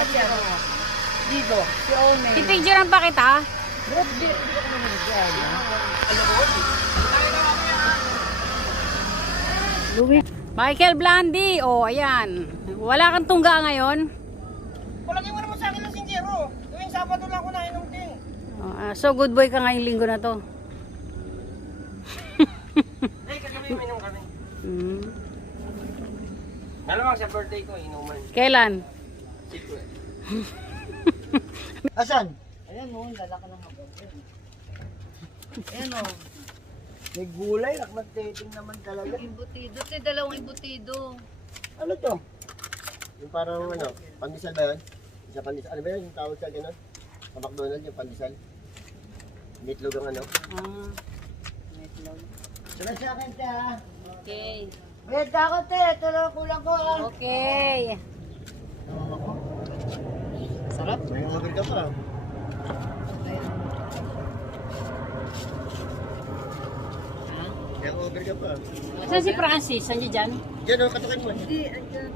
Dito, si Omen. Ipicturean pa kita. Bro, hindi ko naman dyan. Louis. Michael Blandi. Oh, ayan. Wala kang tungga ngayon. Palagay mo naman sa akin ng sinjero. Tuwing Sabado lang ako nainom din. So good boy ka ngayong linggo na to. Ay, kagabi uminom kami. Hmm. Alam mo, sa birthday ko, inuman. Kailan? Secret. Asan? Ayan mo, lalaka ng habang. Ayan o. May gulay, nakmagdating naman talaga. Imbutido. Ito dalawang imbutido. Ano to? Yung parang ano, pandesal ba yun? Isa pandesal. Ano ba yun? Yung tawag sa gano'n? Sa McDonald's yung pandesal. Meatloaf ang ano. Meatloaf. Sunod sa akin, te ha? Okay. Bayad ako, te. Ito lang kulang ko ha. Okay. Sarap. May order ka pa. May order ka pa. Saan si Francis? Saan niya dyan? Diyan o, katukin mo. Hindi, andyan.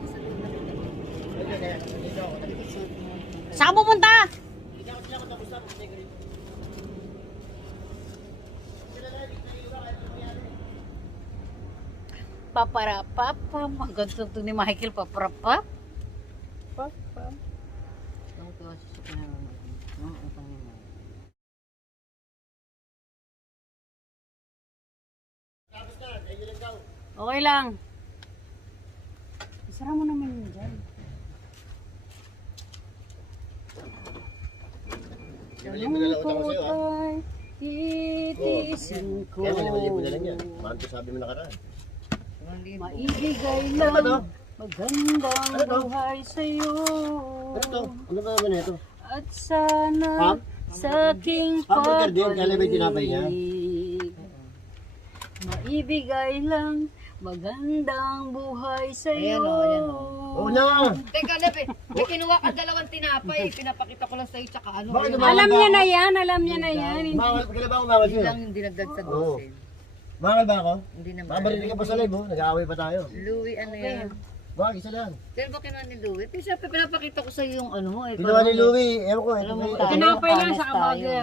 Dito ako. Saan ka pupunta? Dito ako tapos na. Paparapapa. Ang ganda ito ni Michael. Paparapap. Papa. Ang tuwa sa kanya. Ang utang mo. Tapos na, ay yun lang daw. Okay lang. Isara mo naman yun dyan. Mali mo na lang utang ko sa'yo ha. Itiisin ko. Kaya mali mo na lang yan. Maanto sabi mo nakaraan. Maibigay Ano ba to? lang magandang Ano to? buhay sa'yo. Ano to? Ano ba naman ito? At sana Ha? sa aking Hamburger din, kaya may tinapay niya. maibigay lang magandang buhay sa'yo. Ayan o, ayan o. Oo na! Teka, Lep, may kinuha ka dalawang tinapay. Pinapakita ko lang sa'yo, tsaka ano. Bakit ayun. naman? Alam niya na yan, alam niya na yan. Bawal, kailan ba ako bawal Hindi sa'yo? lang yung dinagdag sa Oo. 12. Bakal ba ako? Hindi naman. Babarinig ka pa sa live oh, nag-aaway pa tayo. Louie, ano yan? Bakit isa lang? Pero ba kinuha ni Louie? Pero siyempre, pinapakita ko sa'yo yung ano mo. Eh, Ginawa ni Louie, ewan ko. Alam mo ito- tayo. Tinapay lang sa honest kaburger. tayo.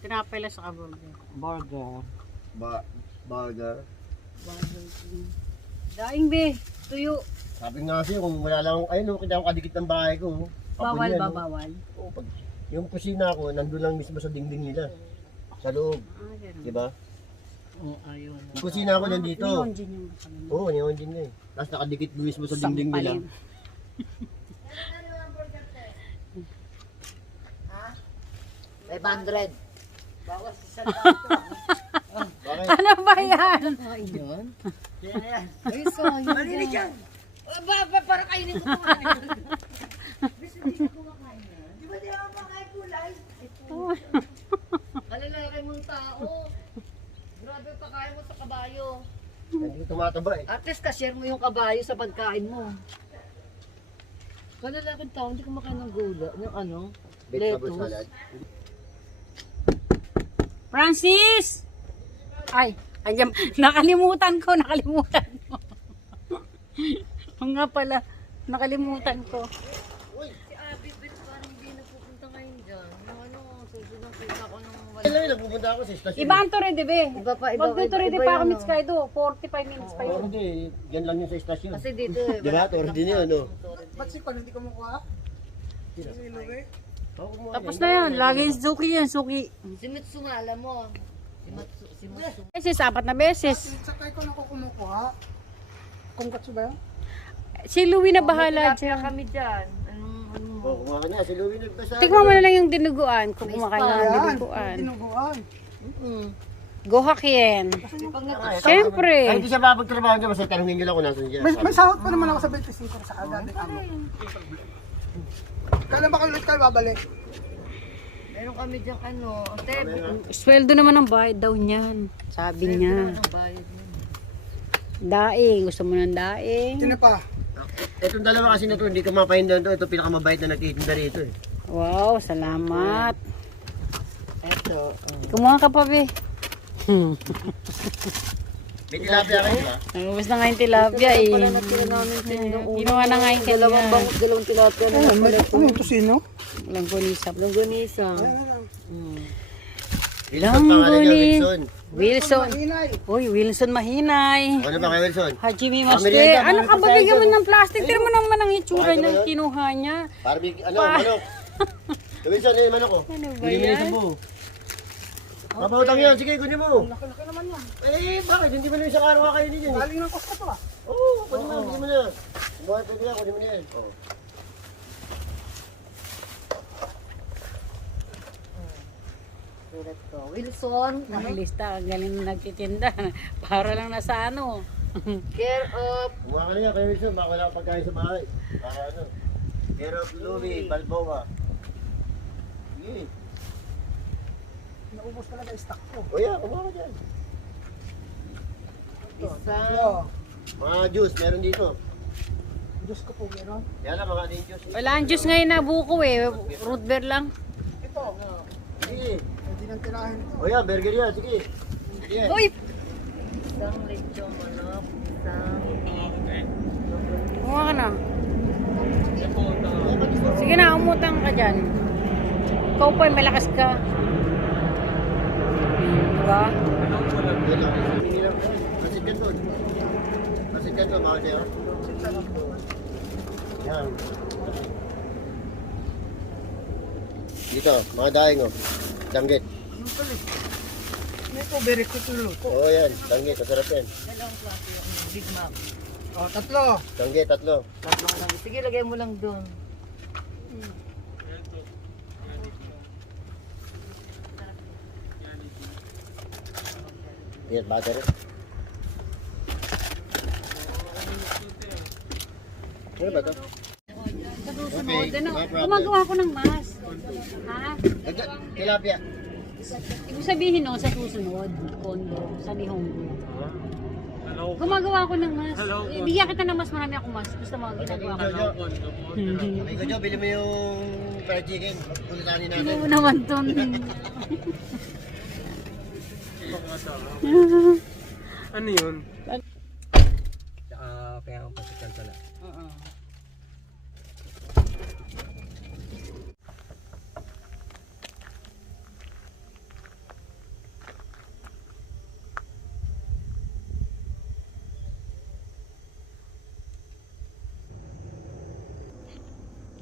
Tinapay lang sa kaburger. Burger. Burger. Daing be, tuyo. Sabi nga kasi kung wala lang, ayun oh, kita akong kadikit ng bahay ko. oh. Apoy Bawal yan, ba, oh. bawal? Oo, pag, yung kusina ko, nandun lang mismo sa dingding nila. Sa loob, di ba? Oo, ayun. Yung kusina ko nandito. Neon din yung masama. Oo, neon din na eh. Tapos nakadikit mismo sa dingding nila. Sampalin. 500. Bakit? Ano ba yan? Ayun. Yan yan. Ay, sayang. Malinig yan. Para kainin ko kumain. Di ba di ako makain kulay? Kalalaki mong tao. Grabe pa kaya mo sa kabayo. Hindi tumataba eh. At least ka-share mo yung kabayo sa pagkain mo. Kalalaking tao, hindi kumakain ng gula. Yung ano? Vegetable Lettuce. salad. Francis! Ay, andyan, nakalimutan ko. Oo nga pala, nakalimutan ko. Si Abby, bet parang hindi nagpupunta ngayon dyan. Yung ano, susunod kita ko ng wala. Kailan nagpupunta ako sa istasyon? Iba ang Torre be. Iba pa, iba. Pag dito rin iba pa yung kami ano. sa Kaido, 45 minutes pa Oo, yun. hindi. Yan lang yun sa istasyon. Kasi dito eh. Di ba? Torre din yun, no? Ba't si Pan hindi ko makuha? Si Louie? Tapos na yan, lagi yung suki yan, suki. Si Mitsu nga, alam mo. Si Mitsu. Beses, 4 na beses. Sakay ko na ko kumukuha. Kung katso ba yan? Si Louie na bahala Tilapia dyan. kami dyan. Anong Oo, kumain ka na. Si Louie nagbasa. Tikman mo na lang yung dinuguan, kung kumakain ka ng Yan, dinuguan. tinuguan. Gohak yan. Pag nag- Ay, Siyempre. hindi siya mapagtrabaho niya. Basta tanongin nyo lang kung nasan siya. May sahot pa naman ako sa 25 sa kagad. Kailan ba kayo ulit kayo babalik? Meron kami dyan ano. Ate, Sweldo naman ang bayad daw niyan. Sabi niya. ang bayad mo. Daing, gusto mo ng daing? Sino pa? Itong dalawa kasi na to, hindi ka mapahindan to. Ito pinakamabait na nagtitinda rito eh. Wow, salamat. Eto. Kumuha ka pa, be. May tilapia kayo, di ba? Nagubos na nga yung tilapia eh. Pala natira namin tindong ulo. Ginawa na nga yung Dalawang kanina. bangus, dalawang tilapia na Ano pala. yung tusino? Langgonisap. Longganisa. Wilson, pangalan niya, Wilson. Wilson. Hinay. Uy, Wilson Mahinay. Ano ba kay Wilson? Hajime Pamilya Maste. ka, Ano mga ka ba bigyan mo pagkain ng plastic? Tira mo naman ang itsura Pagkain niya. ka ba? Kinuha niya. Manok. Kay Wilson, manok ko. Ano ba Bili mo na yan? isang buo. Papautang yan. Sige, kunin mo. Laki naman yan. Bakit? Hindi mo na isang araw kakainin yan. Galing ng Costco to ah. Oo, kunin mo. Bili mo na. Buhay pwede yan. Kunin mo na yan. Sulat ko. Wilson. Nakalista. Ang galing na nagtitinda. Para lang nasa ano. Care of Kumuha ka na yan kay Wilson. Baka wala kang pagkain sa bahay. Para ano. Care of Louie, Balboa. Sige. Naubos talaga yung stock ko. O yan, kumuha ka dyan. isang Ito. Mga juice, meron dito. Diyos ko po meron. Yan lang, mga din juice. Wala ang juice ngayon na buko eh. Root beer lang. Ito. Sige. Pwede nang tirahin ito. O yan, burger yan. Sige. Sige yan. Uy! isang lechong manok, isang Kumuha ka na. Sige na, umutang ka dyan. Ikaw pa, malakas ka. Diba? Masig ka doon. Masig ka doon, bawal sa'yo. Yan. Dito, mga daing o. Danggit. Ano pala eh? Ito, very quick yung luto. Oo yan, danggit. Masarap yan. dalawang plato yung Big Mac. O, tatlo. Danggit, tatlo. Tatlo lang. Sige, lagay mo lang doon. Peanut butter. Ano ba ito? Sa susunod, Okay, ano, no problem. gumagawa ko ng mas. Ha? Tilapia. Ibig sabihin no, sa susunod, kondo, sa Lihonggo. Gumagawa ko ng mas. Bigyan kita ng mas, marami akong mas. Gusto mo, ginagawa ko. Sabi ko, Jo, bili mo yung fried chicken. Pulitanin natin. Ano mo naman to? Ano yun? Kaya ang pasikan pala. Oo.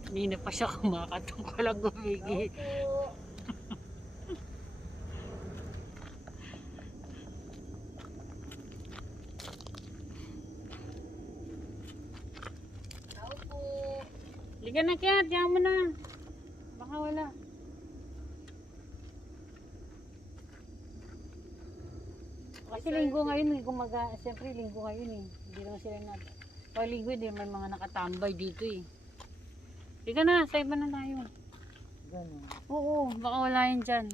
Hindi na pa siya kumakatong ko lang gumigi. Liga na kaya, diyan mo na. Baka wala. Kasi linggo ngayon eh, siyempre linggo ngayon eh. Hindi naman sila natin. Pag linggo hindi may mga nakatambay dito eh. Liga na, sa iba na tayo. Ganun. Oo, baka wala yan dyan.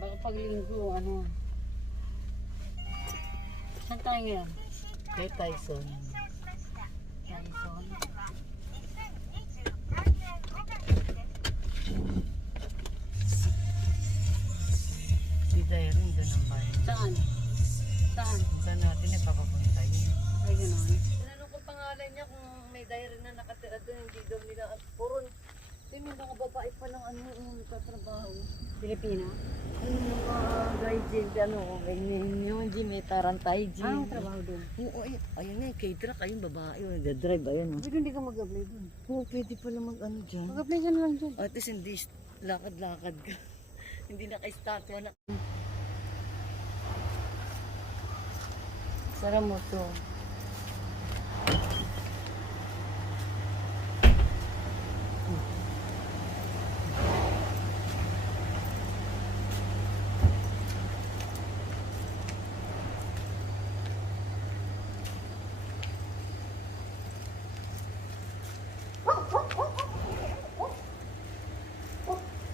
Baka pag linggo, ano. Saan tayo ngayon? Kay Tyson. Tyson. Si Dairin doon ang bayan. Saan? Saan? Saan natin ipapapunta yun? Ay, gano'n. Tinanong ko pangalan niya kung may diary na nakatira doon, hindi daw nila puro. Sino mga babae pa lang ano yung nagtatrabaho? Pilipina? Ano mga gaijin, ano, ganyan yung may tarantay Anong gin. trabaho doon? Oo, ayun na, K-truck, ayun babae, nag-drive, ayun. Pwede hindi ka mag-apply doon. Oo, pwede pala mag-ano dyan. Mag-apply ka na lang doon. At least hindi lakad-lakad ka. Hindi naka-statue na. Sara mo to.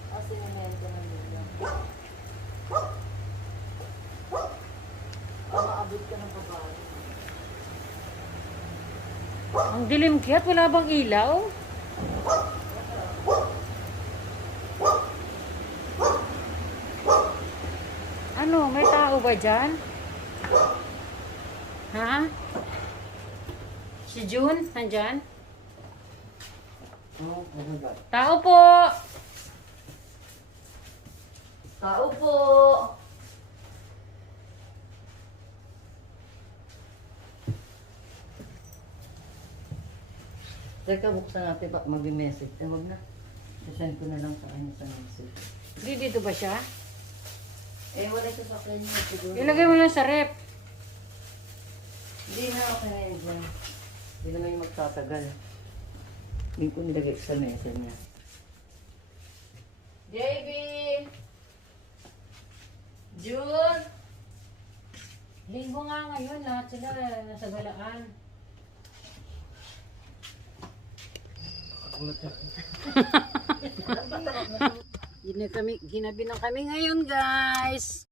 Kasi naman ko ng nila. Maabot ka ng babae. Ang dilim kaya wala bang ilaw? Ano, may tao ba dyan? Ha? Si June, nandyan? Oo, ano ba? Tao po! Tao po! Teka, buksan natin pa mag-message. Wag na. Send ko na lang sa kanya sa message. Di dito ba siya? Eh, wala siya sa kanya siguro. Ilagay mo lang sa rep. Hindi na ako na yun dyan. Hindi naman yung magtatagal. Hindi ko nilagay sa message niya. JB! June! Linggo nga ngayon, lahat sila nasa galaan. Ginabi na kami ngayon, guys.